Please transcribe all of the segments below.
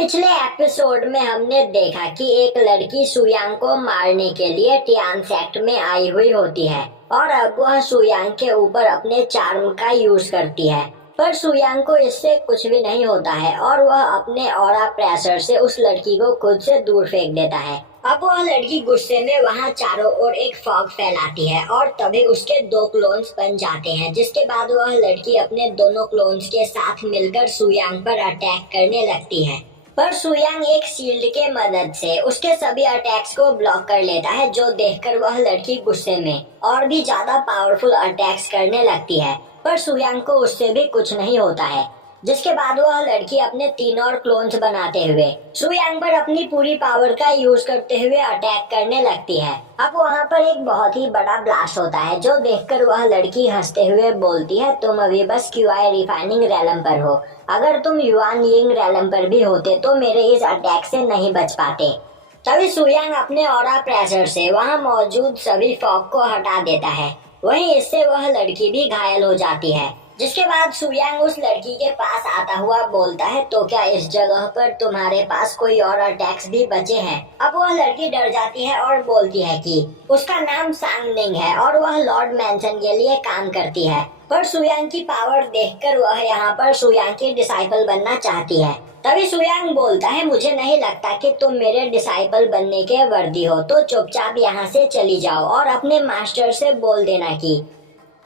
पिछले एपिसोड में हमने देखा कि एक लड़की सुयांग को मारने के लिए टियान सेक्ट में आई हुई होती है और अब वह सुयांग के ऊपर अपने चार्म का यूज करती है, पर सुयांग को इससे कुछ भी नहीं होता है और वह अपने ऑरा प्रेशर से उस लड़की को खुद से दूर फेंक देता है। अब वह लड़की गुस्से में वहां चारों ओर एक फॉग फैलाती है और तभी उसके दो क्लोन्स बन जाते हैं, जिसके बाद वह लड़की अपने दोनों क्लोन्स के साथ मिलकर सुयांग पर अटैक करने लगती है। पर सुयांग एक शील्ड के मदद से उसके सभी अटैक्स को ब्लॉक कर लेता है, जो देखकर वह लड़की गुस्से में और भी ज्यादा पावरफुल अटैक्स करने लगती है, पर सुयांग को उससे भी कुछ नहीं होता है। जिसके बाद वह लड़की अपने 3 और क्लोन्स बनाते हुए सुयांग पर अपनी पूरी पावर का यूज करते हुए अटैक करने लगती है। अब वहाँ पर एक बहुत ही बड़ा ब्लास्ट होता है, जो देखकर वह लड़की हंसते हुए बोलती है, तुम अभी बस क्यूआई रिफाइनिंग रैलम पर हो। अगर तुम युआन यिंग रैलम पर भी होते तो मेरे इस अटैक से नहीं बच पाते। तभी सुयांग अपने ऑरा प्रेशर से वहाँ मौजूद सभी फॉग को हटा देता है। वहीं इससे वह लड़की भी घायल हो जाती है। जिसके बाद सुयांग उस लड़की के पास आता हुआ बोलता है, तो क्या इस जगह पर तुम्हारे पास कोई और अटैक्स भी बचे हैं? अब वह लड़की डर जाती है और बोलती है कि उसका नाम सांगनिंग है और वह लॉर्ड मैंसन के लिए काम करती है, पर सुयांग की पावर देखकर वह यहाँ पर सुयांग की डिसाइपल बनना चाहती है। तभी सुयांग बोलता है, मुझे नहीं लगता कि तुम मेरे डिसाइपल बनने के वर्दी हो, तो चुपचाप यहाँ से चली जाओ और अपने मास्टर से बोल देना कि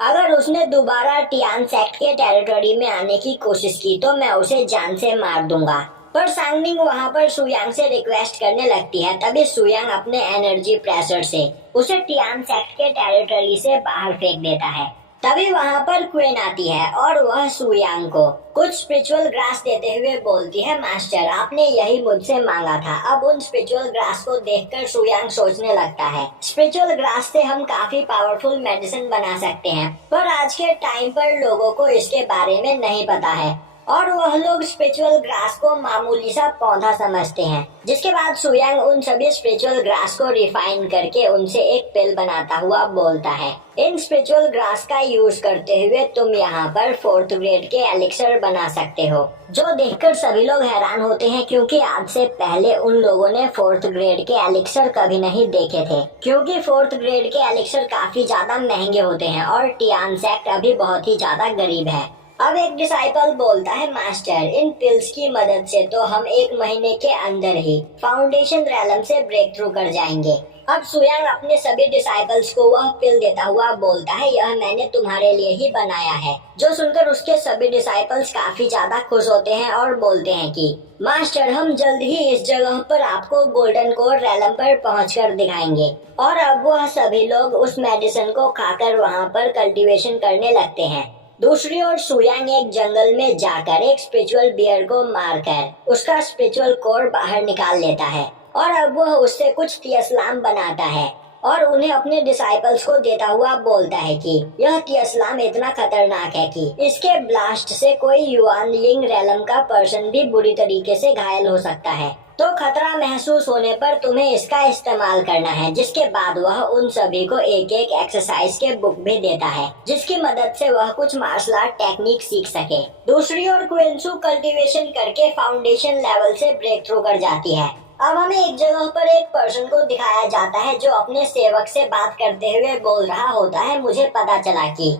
अगर उसने दोबारा टियान सेक्ट के टेरिटरी में आने की कोशिश की तो मैं उसे जान से मार दूंगा। पर सांगनिंग वहां पर सुयांग से रिक्वेस्ट करने लगती है। तभी सुयांग अपने एनर्जी प्रेशर से उसे टियान सेक्ट के टेरिटरी से बाहर फेंक देता है। तभी वहां पर क्वीन आती है और वह सुयांग को कुछ स्पिरिचुअल ग्रास देते हुए बोलती है, मास्टर आपने यही मुझसे मांगा था। अब उन स्पिरिचुअल ग्रास को देखकर सुयांग सोचने लगता है, स्पिरिचुअल ग्रास से हम काफी पावरफुल मेडिसिन बना सकते हैं, पर आज के टाइम पर लोगों को इसके बारे में नहीं पता है और वह लोग स्पिरिचुअल ग्रास को मामूली सा पौधा समझते हैं। जिसके बाद सुयांग उन सभी स्पिरिचुअल ग्रास को रिफाइन करके उनसे एक पिल बनाता हुआ बोलता है, इन स्पिरिचुअल ग्रास का यूज करते हुए तुम यहाँ पर 4th ग्रेड के एलिक्सर बना सकते हो। जो देखकर सभी लोग हैरान होते हैं, क्योंकि आज से पहले उन लोगों ने 4th ग्रेड के एलिक्सर कभी नहीं देखे थे, क्योंकि 4th ग्रेड के एलिक्सर काफी ज्यादा महंगे होते हैं और टियान सेक्ट अभी बहुत ही ज्यादा गरीब है। अब एक डिसाइपल बोलता है, मास्टर इन पिल्स की मदद से तो हम 1 महीने के अंदर ही फाउंडेशन रैलम से ब्रेक थ्रू कर जाएंगे। अब सुयांग अपने सभी डिसाइपल्स को वह पिल देता हुआ बोलता है, यह मैंने तुम्हारे लिए ही बनाया है। जो सुनकर उसके सभी डिसाइपल्स काफी ज्यादा खुश होते हैं और बोलते हैं कि मास्टर हम जल्द ही इस जगह पर आपको गोल्डन कोर रैलम पर पहुंचकर दिखाएंगे। और अब वह सभी लोग उस मेडिसिन को खाकर वहां पर कल्टीवेशन करने लगते हैं। दूसरी ओर सुयांग एक जंगल में जाकर एक स्पिरिचुअल बियर को मारकर उसका स्पिरिचुअल कोर बाहर निकाल लेता है और अब वह उससे कुछ तियस्लाम बनाता है और उन्हें अपने डिसाइपल्स को देता हुआ बोलता है कि यह तियस्लाम इतना खतरनाक है कि इसके ब्लास्ट से कोई युआन यिंग रैलम का पर्सन भी बुरी तरीके से घायल हो सकता है, तो खतरा महसूस होने पर तुम्हें इसका इस्तेमाल करना है। जिसके बाद वह उन सभी को एक एक एक्सरसाइज के बुक भी देता है, जिसकी मदद से वह कुछ मार्शल आर्ट टेक्निक सीख सके। दूसरी ओर क्विंसू कल्टीवेशन करके फाउंडेशन लेवल से ब्रेक थ्रू कर जाती है। अब हमें एक जगह पर एक पर्सन को दिखाया जाता है जो अपने सेवक से बात करते हुए बोल रहा होता है, मुझे पता चला कि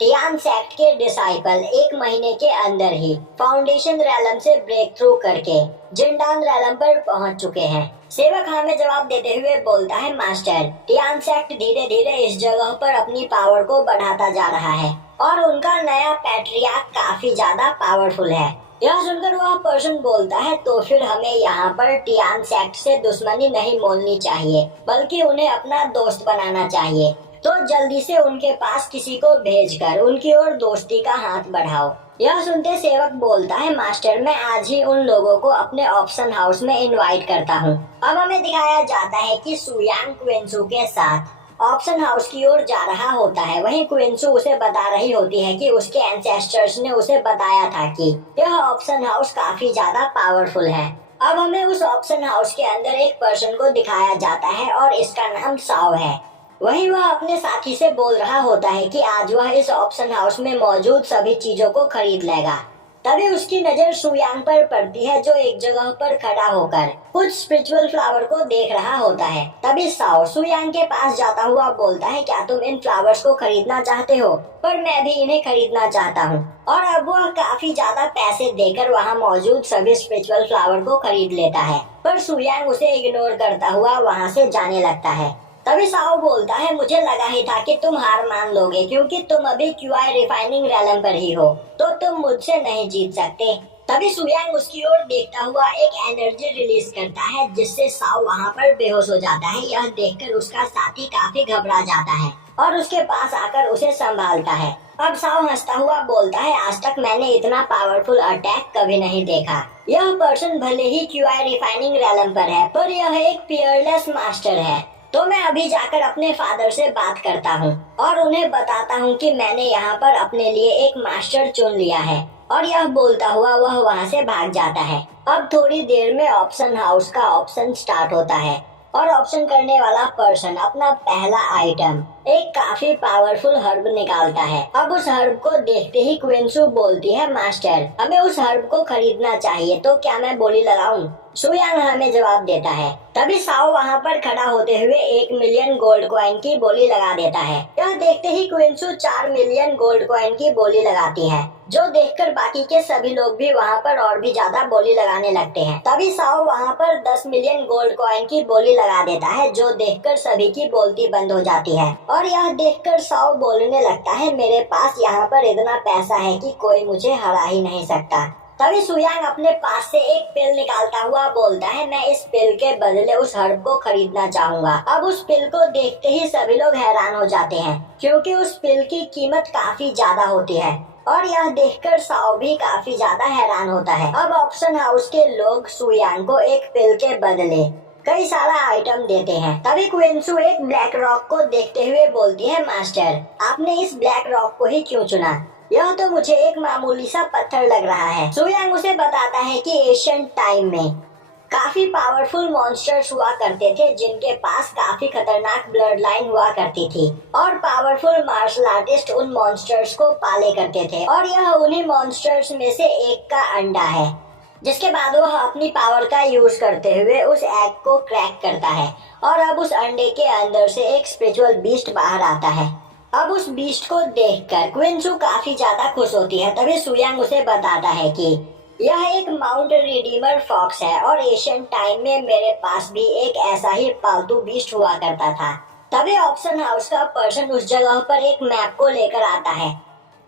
टियान सेक्ट के डिसाइपल 1 महीने के अंदर ही फाउंडेशन रैलम से ब्रेक थ्रू करके जिंडान रैलम पर पहुंच चुके हैं। सेवक हमें जवाब देते हुए बोलता है, मास्टर टियान सेक्ट धीरे धीरे इस जगह पर अपनी पावर को बढ़ाता जा रहा है और उनका नया पैट्रियार्क काफी ज्यादा पावरफुल है। यह सुनकर वह पर्सन बोलता है, तो फिर हमें यहाँ पर टियान सेक्ट से दुश्मनी नहीं मोलनी चाहिए, बल्कि उन्हें अपना दोस्त बनाना चाहिए। तो जल्दी से उनके पास किसी को भेजकर उनकी ओर दोस्ती का हाथ बढ़ाओ। यह सुनते सेवक बोलता है, मास्टर मैं आज ही उन लोगों को अपने ऑप्शन हाउस में इनवाइट करता हूँ। अब हमें दिखाया जाता है कि सुयांग क्विंसू के साथ ऑप्शन हाउस की ओर जा रहा होता है। वहीं क्विंसू उसे बता रही होती है कि उसके एंसेस्टर्स ने उसे बताया था कि यह ऑप्शन हाउस काफी ज्यादा पावरफुल है। अब हमें उस ऑप्शन हाउस के अंदर एक पर्सन को दिखाया जाता है और इसका नाम साओ है। वहीं वह अपने साथी से बोल रहा होता है कि आज वह इस ऑप्शन हाउस में मौजूद सभी चीजों को खरीद लेगा। तभी उसकी नजर सुयांग पर पड़ती है, जो एक जगह पर खड़ा होकर कुछ स्पिरिचुअल फ्लावर को देख रहा होता है। तभी साओ सुयांग के पास जाता हुआ बोलता है, क्या तुम इन फ्लावर्स को खरीदना चाहते हो? पर मैं भी इन्हें खरीदना चाहता हूँ। और अब वह काफी ज्यादा पैसे देकर वहाँ मौजूद सभी स्पिरिचुअल फ्लावर को खरीद लेता है, पर सुयांग उसे इग्नोर करता हुआ वहाँ से जाने लगता है। तभी साओ बोलता है, मुझे लगा ही था कि तुम हार मान लोगे, क्योंकि तुम अभी क्यूआई रिफाइनिंग रैलम पर ही हो, तो तुम मुझसे नहीं जीत सकते। तभी सुयांग उसकी ओर देखता हुआ एक एनर्जी रिलीज करता है, जिससे साओ वहाँ पर बेहोश हो जाता है। यह देखकर उसका साथी काफी घबरा जाता है और उसके पास आकर उसे संभालता है। अब साओ हंसता हुआ बोलता है, आज तक मैंने इतना पावरफुल अटैक कभी नहीं देखा। यह पर्सन भले ही क्यूआई रिफाइनिंग रैलम पर है, पर यह एक पियरलेस मास्टर है। तो मैं अभी जाकर अपने फादर से बात करता हूँ और उन्हें बताता हूँ कि मैंने यहाँ पर अपने लिए एक मास्टर चुन लिया है। और यह बोलता हुआ वह वहाँ से भाग जाता है। अब थोड़ी देर में ऑप्शन हाउस का ऑप्शन स्टार्ट होता है और ऑप्शन करने वाला पर्सन अपना पहला आइटम एक काफी पावरफुल हर्ब निकालता है। अब उस हर्ब को देखते ही क्विंसू बोलती है, मास्टर हमें उस हर्ब को खरीदना चाहिए, तो क्या मैं बोली लगाऊं? सुयांग हमें जवाब देता है। तभी साओ वहाँ पर खड़ा होते हुए 1 मिलियन गोल्ड कॉइन की बोली लगा देता है। यह देखते ही क्विंसू 4 मिलियन गोल्ड कॉइन की बोली लगाती है, जो देखकर बाकी के सभी लोग भी वहाँ पर और भी ज्यादा बोली लगाने लगते हैं। तभी साओ वहाँ पर 10 मिलियन गोल्ड कॉइन की बोली लगा देता है, जो देखकर सभी की बोलती बंद हो जाती है। और यह देखकर साओ बोलने लगता है, मेरे पास यहाँ पर इतना पैसा है कि कोई मुझे हरा ही नहीं सकता। तभी सुयांग अपने पास से एक पिल निकालता हुआ बोलता है, मैं इस पिल के बदले उस हर्ब को खरीदना चाहूंगा। अब उस पिल को देखते ही सभी लोग हैरान हो जाते हैं, क्योंकि उस पिल की कीमत काफी ज्यादा होती है। और यह देखकर साओ भी काफी ज्यादा हैरान होता है। अब ऑप्शन हाउस के लोग सुयांग को एक पिल के बदले कई सारा आइटम देते हैं। तभी क्विंसू एक ब्लैक रॉक को देखते हुए बोलती है, मास्टर आपने इस ब्लैक रॉक को ही क्यों चुना? यह तो मुझे एक मामूली सा पत्थर लग रहा है। सुयांग उसे बताता है कि एशियंट टाइम में काफी पावरफुल मॉन्स्टर्स हुआ करते थे, जिनके पास काफी खतरनाक ब्लड लाइन हुआ करती थी और पावरफुल मार्शल आर्टिस्ट उन मॉन्स्टर्स को पाले करते थे। और यह उन्हीं मॉन्स्टर्स में से एक का अंडा है, जिसके बाद वह अपनी पावर का यूज करते हुए उस एग को क्रैक करता है और अब उस अंडे के अंदर से एक स्पिरिचुअल बीस्ट बाहर आता है। अब उस बीस्ट को देखकर क्विंसू काफी ज्यादा खुश होती है। तभी सुयांग उसे बताता है कि यह एक माउंट रिडीमर फॉक्स है और एशियन टाइम में मेरे पास भी एक ऐसा ही पालतू बीस्ट हुआ करता था। तभी ऑप्शन हाउस का पर्सन उस जगह पर एक मैप को लेकर आता है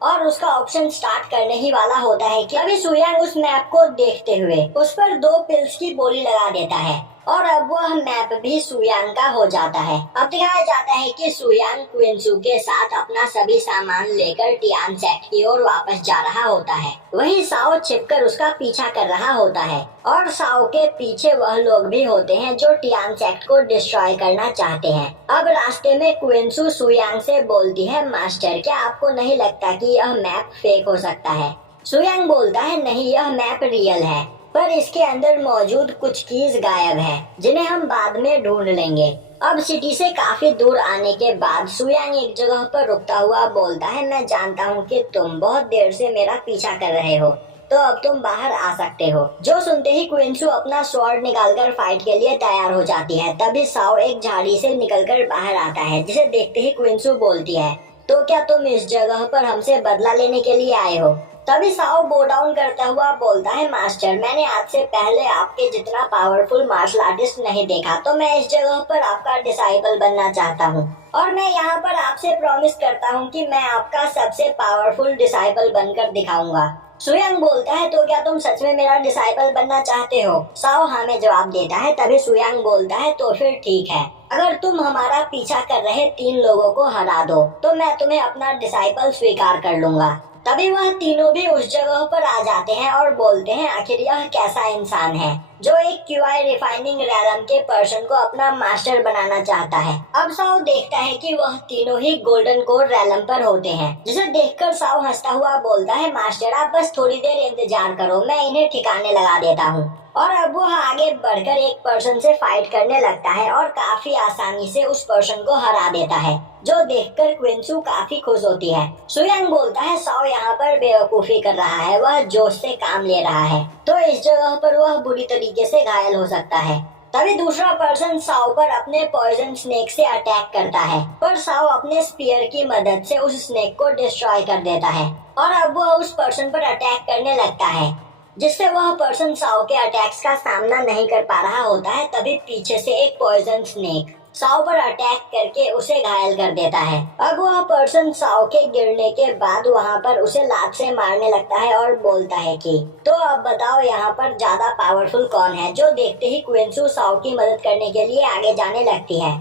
और उसका ऑप्शन स्टार्ट करने ही वाला होता है कि अभी सुयांग उस मैप को देखते हुए उस पर 2 पिल्स की बोली लगा देता है और अब वह मैप भी सुयांग का हो जाता है। अब दिखाया जाता है कि सुयांग क्विंसू के साथ अपना सभी सामान लेकर टियान सेक्ट की ओर वापस जा रहा होता है। वहीं साओ छिपकर उसका पीछा कर रहा होता है और साओ के पीछे वह लोग भी होते हैं जो टियान सेक्ट को डिस्ट्रॉय करना चाहते हैं। अब रास्ते में क्विंसू सुयांग से बोलती है, मास्टर क्या आपको नहीं लगता कि यह मैप फेक हो सकता है? सुयांग बोलता है, नहीं यह मैप रियल है, पर इसके अंदर मौजूद कुछ कीज गायब है, जिन्हें हम बाद में ढूंढ लेंगे। अब सिटी से काफी दूर आने के बाद सुयांग एक जगह पर रुकता हुआ बोलता है, मैं जानता हूँ कि तुम बहुत देर से मेरा पीछा कर रहे हो, तो अब तुम बाहर आ सकते हो। जो सुनते ही क्विंसू अपना स्वॉर्ड निकालकर फाइट के लिए तैयार हो जाती है। तभी साओ एक झाड़ी से निकलकर बाहर आता है, जिसे देखते ही क्विंसू बोलती है, तो क्या तुम इस जगह पर हमसे बदला लेने के लिए आए हो? तभी साओ बो डाउन करता हुआ बोलता है, मास्टर मैंने आज से पहले आपके जितना पावरफुल मार्शल आर्टिस्ट नहीं देखा, तो मैं इस जगह पर आपका डिसाइबल बनना चाहता हूँ और मैं यहाँ पर आपसे प्रॉमिस करता हूँ कि मैं आपका सबसे पावरफुल डिसाइबल बनकर दिखाऊंगा। सुयांग बोलता है, तो क्या तुम सच में मेरा डिसाइबल बनना चाहते हो? साओ हमें जवाब देता है। तभी सुयांग बोलता है, तो फिर ठीक है, अगर तुम हमारा पीछा कर रहे 3 लोगों को हरा दो तो मैं तुम्हें अपना डिसाइबल स्वीकार कर लूंगा। तभी वह तीनों भी उस जगह पर आ जाते हैं और बोलते हैं, आखिर यह कैसा इंसान है जो एक क्यूआई रिफाइनिंग रैलम के पर्सन को अपना मास्टर बनाना चाहता है। अब साओ देखता है कि वह तीनों ही गोल्डन कोर रैलम पर होते हैं, जिसे देखकर साओ हंसता हुआ बोलता है, मास्टर आप बस थोड़ी देर इंतजार करो, मैं इन्हें ठिकाने लगा देता हूँ। और अब वो आगे बढ़कर एक पर्सन से फाइट करने लगता है और काफी आसानी से उस पर्सन को हरा देता है, जो देखकर क्विंसू काफी खुश होती है। सुयांग बोलता है साओ यहाँ पर बेवकूफी कर रहा है, वह जोश से काम ले रहा है, तो इस जगह पर वह बुरी तरीके से घायल हो सकता है। तभी दूसरा पर्सन साओ पर अपने पॉइजन स्नेक से अटैक करता है, पर साओ अपने स्पीयर की मदद से उस स्नेक को डिस्ट्रॉय कर देता है और अब वह उस पर्सन पर अटैक करने लगता है, जिससे वह पर्सन साओ के अटैक्स का सामना नहीं कर पा रहा होता है। तभी पीछे से एक पॉइजन स्नेक साओ पर अटैक करके उसे घायल कर देता है। अब वह पर्सन साओ के गिरने के बाद वहाँ पर उसे लात से मारने लगता है और बोलता है कि तो अब बताओ यहाँ पर ज्यादा पावरफुल कौन है, जो देखते ही क्विंसू साओ की मदद करने के लिए आगे जाने लगती है,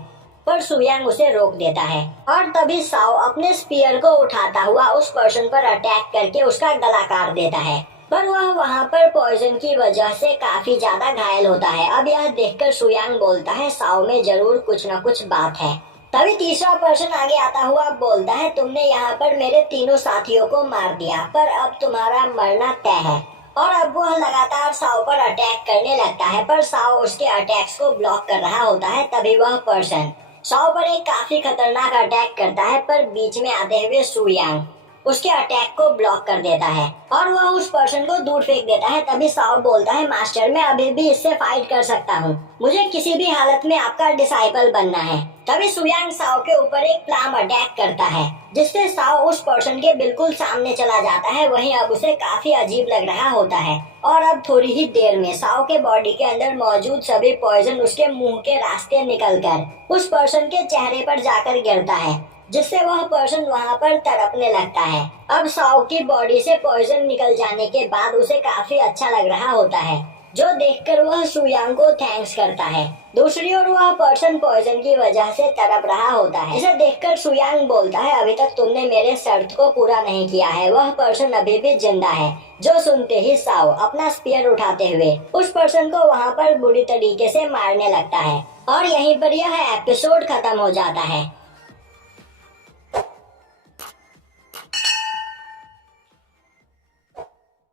पर सुयांग उसे रोक देता है। और तभी साओ अपने स्पीयर को उठाता हुआ उस पर्सन पर अटैक करके उसका गला काट देता है, पर वह वहाँ पर पॉइजन की वजह से काफी ज्यादा घायल होता है। अब यह देखकर सुयांग बोलता है साओ में जरूर कुछ न कुछ बात है। तभी तीसरा पर्सन आगे आता हुआ बोलता है तुमने यहाँ पर मेरे तीनों साथियों को मार दिया, पर अब तुम्हारा मरना तय है। और अब वह लगातार साओ पर अटैक करने लगता है, पर साओ उसके अटैक्स को ब्लॉक कर रहा होता है। तभी वह पर्सन साओ पर एक काफी खतरनाक अटैक करता है, पर बीच में आते हुए सुयांग उसके अटैक को ब्लॉक कर देता है और वह उस पर्सन को दूर फेंक देता है। तभी साओ बोलता है मास्टर मैं अभी भी इससे फाइट कर सकता हूँ, मुझे किसी भी हालत में आपका डिसाइपल बनना है। तभी सुयांग साओ के ऊपर एक प्लाम अटैक करता है, जिससे साओ उस पर्सन के बिल्कुल सामने चला जाता है। वहीं अब उसे काफी अजीब लग रहा होता है और अब थोड़ी ही देर में साओ के बॉडी के अंदर मौजूद सभी पॉइजन उसके मुंह के रास्ते निकलकर उस पर्सन के चेहरे पर जाकर गिरता है, जिससे वह पर्सन वहाँ पर तड़पने लगता है। अब साओ की बॉडी से पॉइजन निकल जाने के बाद उसे काफी अच्छा लग रहा होता है, जो देखकर वह सुयांग को थैंक्स करता है। दूसरी ओर वह पर्सन पॉइजन की वजह से तड़प रहा होता है, जिसे देखकर सुयांग बोलता है अभी तक तुमने मेरे शर्त को पूरा नहीं किया है। वह पर्सन अभी भी जिंदा है, जो सुनते ही साओ अपना स्पीयर उठाते हुए उस पर्सन को वहाँ पर बुरी तरीके से मारने लगता है और यहीं पर यह एपिसोड खत्म हो जाता है।